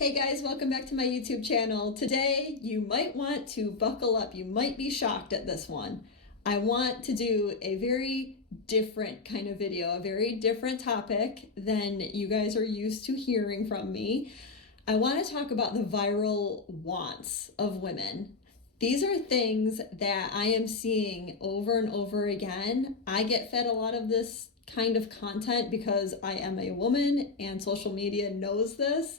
Hey guys, welcome back to my YouTube channel. Today, you might want to buckle up. You might be shocked at this one. I want to do a very different kind of video, a very different topic than you guys are used to hearing from me. I want to talk about the viral wants of women. These are things that I am seeing over and over again. I get fed a lot of this kind of content because I am a woman and social media knows this.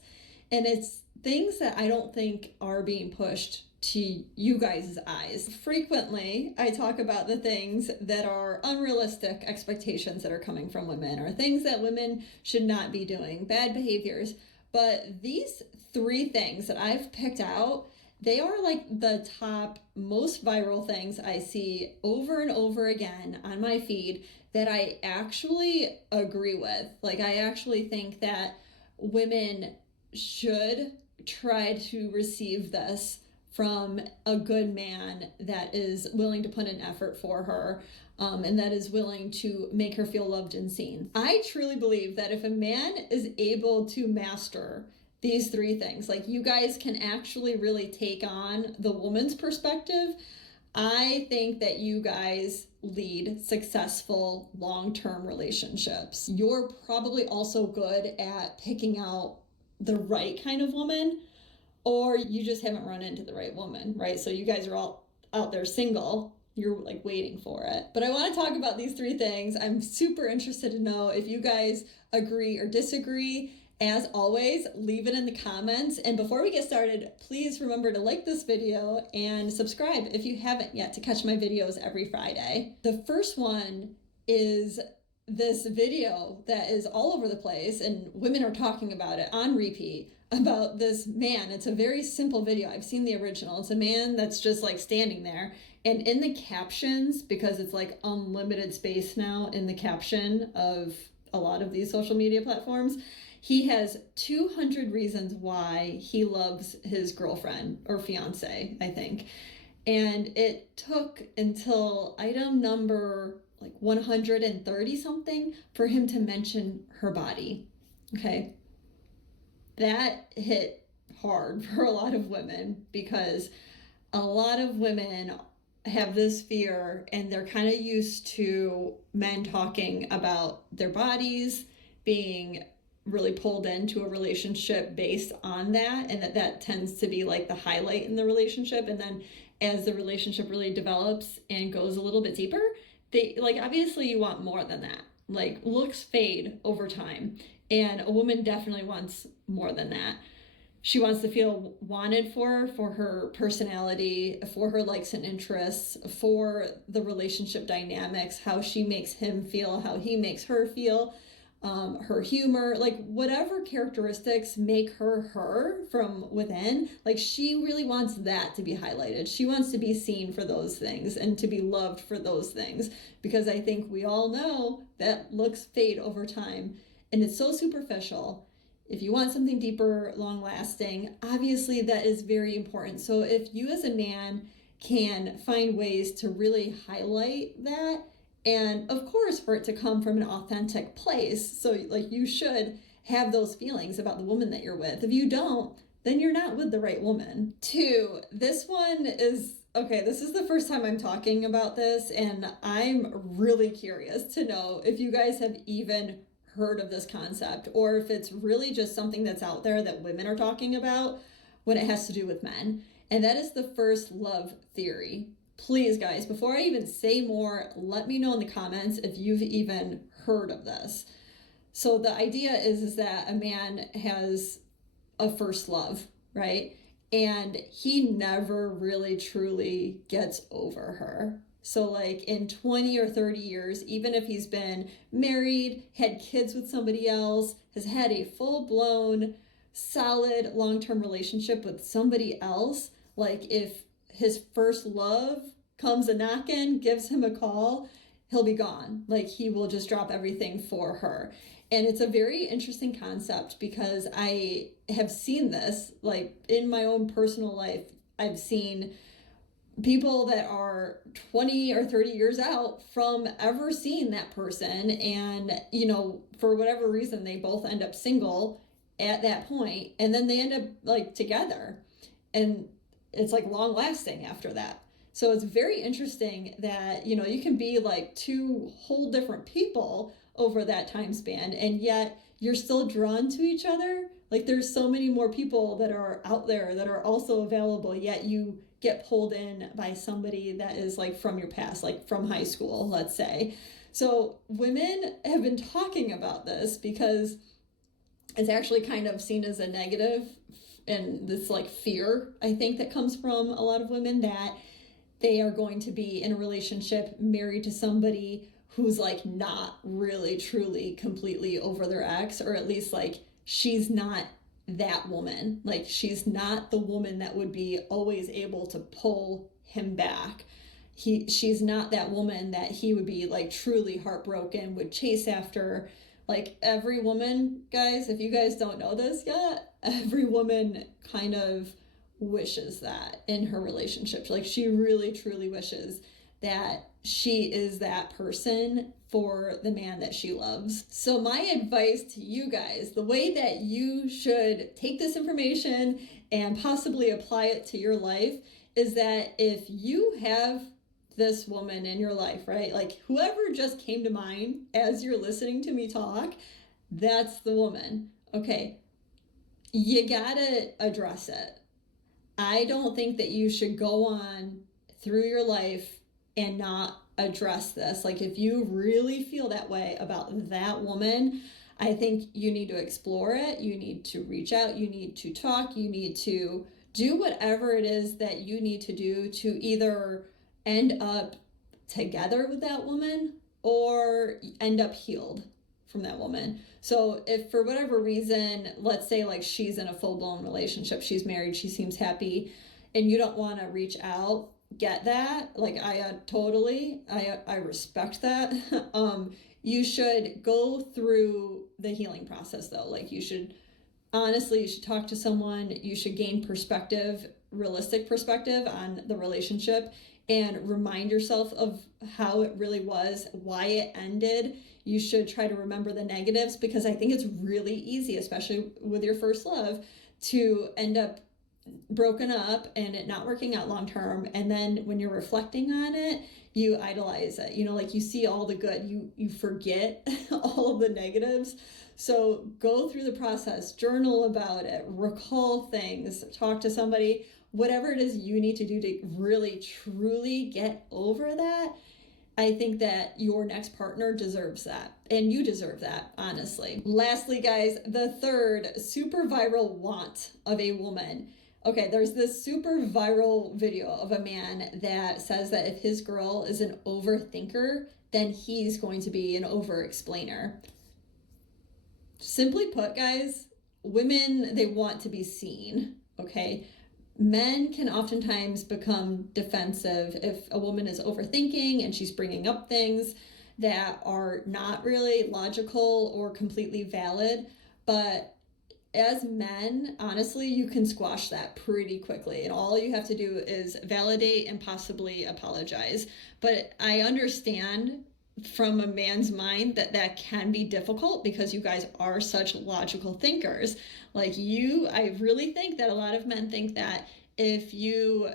And it's things that I don't think are being pushed to you guys' eyes. Frequently, I talk about the things that are unrealistic expectations that are coming from women, or things that women should not be doing, bad behaviors. But these three things that I've picked out, they are like the top most viral things I see over and over again on my feed that I actually agree with. Like, I actually think that women should try to receive this from a good man that is willing to put an effort for her, and that is willing to make her feel loved and seen. I truly believe that if a man is able to master these three things, like, you guys can actually really take on the woman's perspective. I think that you guys lead successful long-term relationships. You're probably also good at picking out the right kind of woman, or you just haven't run into the right woman, right? So you guys are all out there single, you're like waiting for it. But I want to talk about these three things. I'm super interested to know if you guys agree or disagree. As always, leave it in the comments. And before we get started, please remember to like this video and subscribe if you haven't yet to catch my videos every Friday. The first one is this video that is all over the place, and women are talking about it on repeat, about this man. It's a very simple video. I've seen the original. It's a man that's just like standing there, and in the captions, because it's like unlimited space now in the caption of a lot of these social media platforms, he has 200 reasons why he loves his girlfriend or fiance, I think. And it took until item number like 130 something for him to mention her body. Okay. That hit hard for a lot of women, because a lot of women have this fear and they're kind of used to men talking about their bodies, being really pulled into a relationship based on that, and that tends to be like the highlight in the relationship. And then as the relationship really develops and goes a little bit deeper, they like, obviously you want more than that. Like, looks fade over time, and a woman definitely wants more than that. She wants to feel wanted for her personality, for her likes and interests, for the relationship dynamics, how she makes him feel, how he makes her feel, her humor, like whatever characteristics make her from within. Like, she really wants that to be highlighted. She wants to be seen for those things and to be loved for those things, because I think we all know that looks fade over time and it's so superficial. If you want something deeper, long lasting, obviously that is very important. So if you as a man can find ways to really highlight that, and of course for it to come from an authentic place, so like, you should have those feelings about the woman that you're with. If you don't, then you're not with the right woman. Two, this one is, okay, this is the first time I'm talking about this, and I'm really curious to know if you guys have even heard of this concept, or if it's really just something that's out there that women are talking about when it has to do with men. And that is the first love theory. Please, guys, before I even say more, let me know in the comments if you've even heard of this. So the idea is that a man has a first love, right? And he never really truly gets over her. So like, in 20 or 30 years, even if he's been married, had kids with somebody else, has had a full-blown, solid, long-term relationship with somebody else, like, if his first love comes a knockin', gives him a call, he'll be gone. Like, he will just drop everything for her. And it's a very interesting concept, because I have seen this, like, in my own personal life. I've seen people that are 20 or 30 years out from ever seeing that person, and, you know, for whatever reason, they both end up single, at that point, and then they end up like together, and it's like long lasting after that. So it's very interesting that, you know, you can be like two whole different people over that time span, and yet you're still drawn to each other. Like there's so many more people that are out there that are also available, yet you get pulled in by somebody that is like from your past, like from high school, let's say. So women have been talking about this because it's actually kind of seen as a negative, and this like fear, I think, that comes from a lot of women, that they are going to be in a relationship married to somebody who's like not really truly completely over their ex, or at least like she's not that woman. Like she's not the woman that would be always able to pull him back. She's not that woman that he would be like truly heartbroken, would chase after. Like every woman, guys, if you guys don't know this yet, every woman kind of wishes that in her relationship. Like she really truly wishes that she is that person for the man that she loves. So my advice to you guys, the way that you should take this information and possibly apply it to your life, is that if you have this woman in your life, right? Like whoever just came to mind as you're listening to me talk, that's the woman. Okay. You gotta address it. I don't think that you should go on through your life and not address this. Like if you really feel that way about that woman, I think you need to explore it. You need to reach out. You need to talk. You need to do whatever it is that you need to do to either end up together with that woman or end up healed from that woman. So if for whatever reason, let's say like she's in a full-blown relationship, she's married, she seems happy, and you don't want to reach out, get that. Like I respect that. You should go through the healing process though. Like you should talk to someone. You should gain perspective, realistic perspective on the relationship, and remind yourself of how it really was, why it ended. You should try to remember the negatives, because I think it's really easy, especially with your first love, to end up broken up and it not working out long term. And then when you're reflecting on it, you idolize it. You know, like you see all the good, you forget all of the negatives. So go through the process, journal about it, recall things, talk to somebody, whatever it is you need to do to really truly get over that. I think that your next partner deserves that, and you deserve that, honestly. Lastly, guys, the third super viral want of a woman. Okay, there's this super viral video of a man that says that if his girl is an overthinker, then he's going to be an over-explainer. Simply put, guys, women, they want to be seen, okay? Men can oftentimes become defensive if a woman is overthinking and she's bringing up things that are not really logical or completely valid. But as men, honestly, you can squash that pretty quickly. And all you have to do is validate and possibly apologize. But I understand from a man's mind that can be difficult, because you guys are such logical thinkers. Like I really think that a lot of men think that if you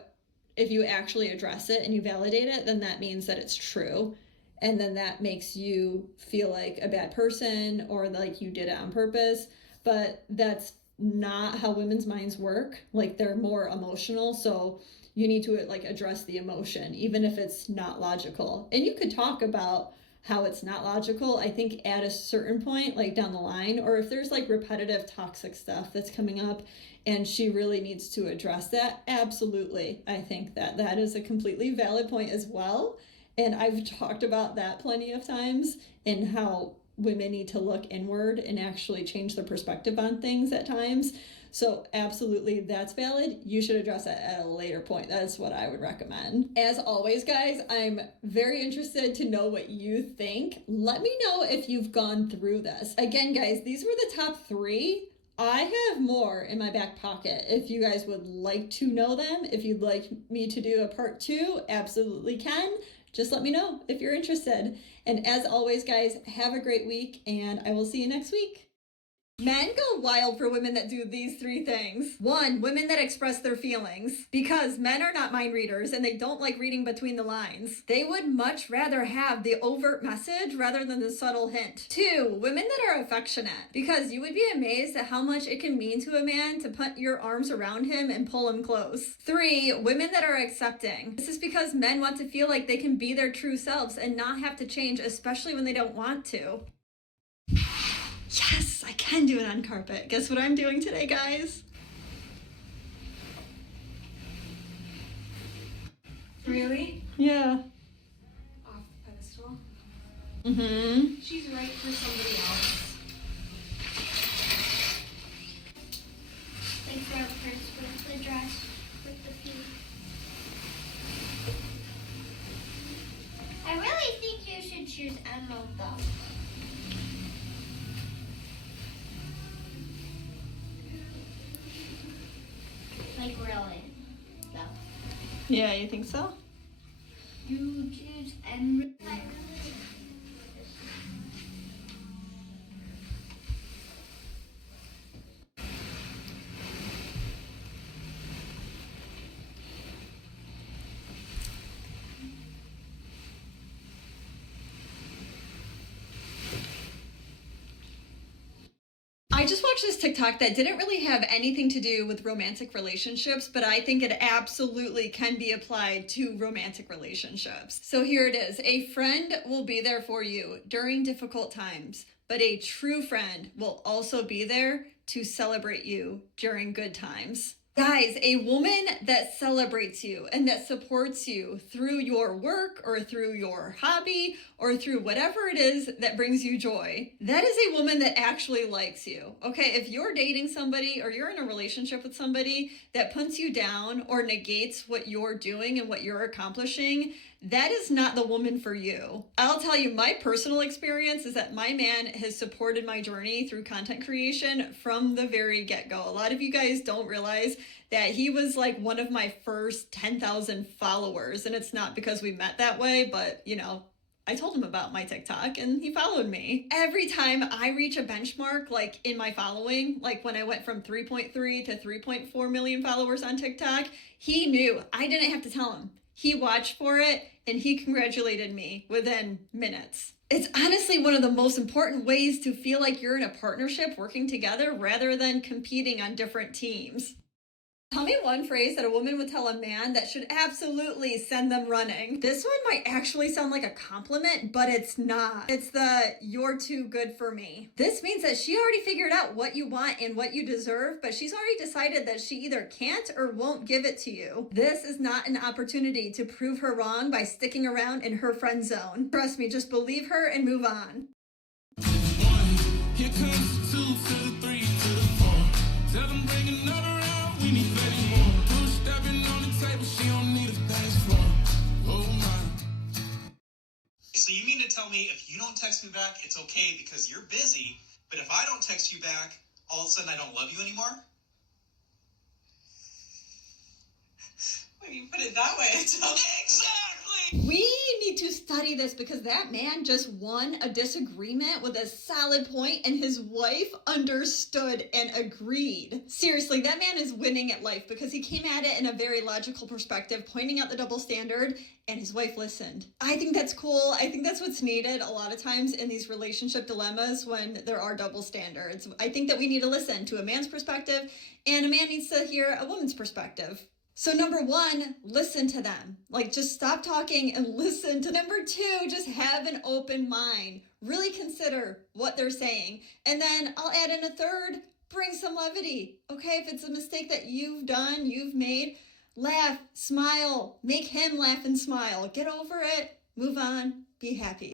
actually address it and you validate it, then that means that it's true. And then that makes you feel like a bad person, or like you did it on purpose. But that's not how women's minds work. Like they're more emotional. So you need to like address the emotion, even if it's not logical. And you could talk about how it's not logical, I think, at a certain point, like down the line, or if there's like repetitive toxic stuff that's coming up and she really needs to address that, absolutely. I think that is a completely valid point as well. And I've talked about that plenty of times, and how women need to look inward and actually change their perspective on things at times. So absolutely, that's valid. You should address it at a later point. That's what I would recommend. As always, guys, I'm very interested to know what you think. Let me know if you've gone through this. Again, guys, these were the top 3. I have more in my back pocket. If you guys would like to know them, if you'd like me to do a part 2, absolutely can. Just let me know if you're interested. And as always, guys, have a great week, and I will see you next week. Men go wild for women that do these 3 things. 1, women that express their feelings. Because men are not mind readers and they don't like reading between the lines. They would much rather have the overt message rather than the subtle hint. 2, women that are affectionate. Because you would be amazed at how much it can mean to a man to put your arms around him and pull him close. 3, women that are accepting. This is because men want to feel like they can be their true selves and not have to change, especially when they don't want to. Yes, I can do it on carpet. Guess what I'm doing today, guys? Really? Yeah. Off the pedestal? Mm-hmm. She's right for somebody else. Like for a purse with the dress, with the feet. I really think you should choose Emerald though. Like really, though. Yeah, you think so? You choose Emerald. I just watched this TikTok that didn't really have anything to do with romantic relationships, but I think it absolutely can be applied to romantic relationships. So here it is. A friend will be there for you during difficult times, but a true friend will also be there to celebrate you during good times. Guys, a woman that celebrates you and that supports you through your work or through your hobby or through whatever it is that brings you joy, that is a woman that actually likes you. Okay, if you're dating somebody or you're in a relationship with somebody that puts you down or negates what you're doing and what you're accomplishing, that is not the woman for you. I'll tell you, my personal experience is that my man has supported my journey through content creation from the very get-go. A lot of you guys don't realize that he was like one of my first 10,000 followers, and it's not because we met that way, but you know, I told him about my TikTok and he followed me. Every time I reach a benchmark, like in my following, like when I went from 3.3 to 3.4 million followers on TikTok, he knew. I didn't have to tell him. He watched for it and he congratulated me within minutes. It's honestly one of the most important ways to feel like you're in a partnership working together rather than competing on different teams. Tell me one phrase that a woman would tell a man that should absolutely send them running. This one might actually sound like a compliment, but it's not. It's the "you're too good for me." This means that she already figured out what you want and what you deserve, but she's already decided that she either can't or won't give it to you. This is not an opportunity to prove her wrong by sticking around in her friend zone. Trust me, just believe her and move on. Here comes the 2 to the 3 to the 4. Tell them bring another round. We need 30 more. Push stepping on the table. She don't need a dance floor. Oh my. So you mean to tell me if you don't text me back, it's okay because you're busy, but if I don't text you back, all of a sudden I don't love you anymore? When you put it that way, it's okay. Exactly! We need to study this because that man just won a disagreement with a solid point and his wife understood and agreed. Seriously, that man is winning at life because he came at it in a very logical perspective, pointing out the double standard, and his wife listened. I think that's cool. I think that's what's needed a lot of times in these relationship dilemmas when there are double standards. I think that we need to listen to a man's perspective and a man needs to hear a woman's perspective. So number 1, listen to them. Like just stop talking and listen to. Number 2, just have an open mind. Really consider what they're saying. And then I'll add in a 3rd, bring some levity. Okay, if it's a mistake that you've done, you've made, laugh, smile, make him laugh and smile. Get over it, move on, be happy.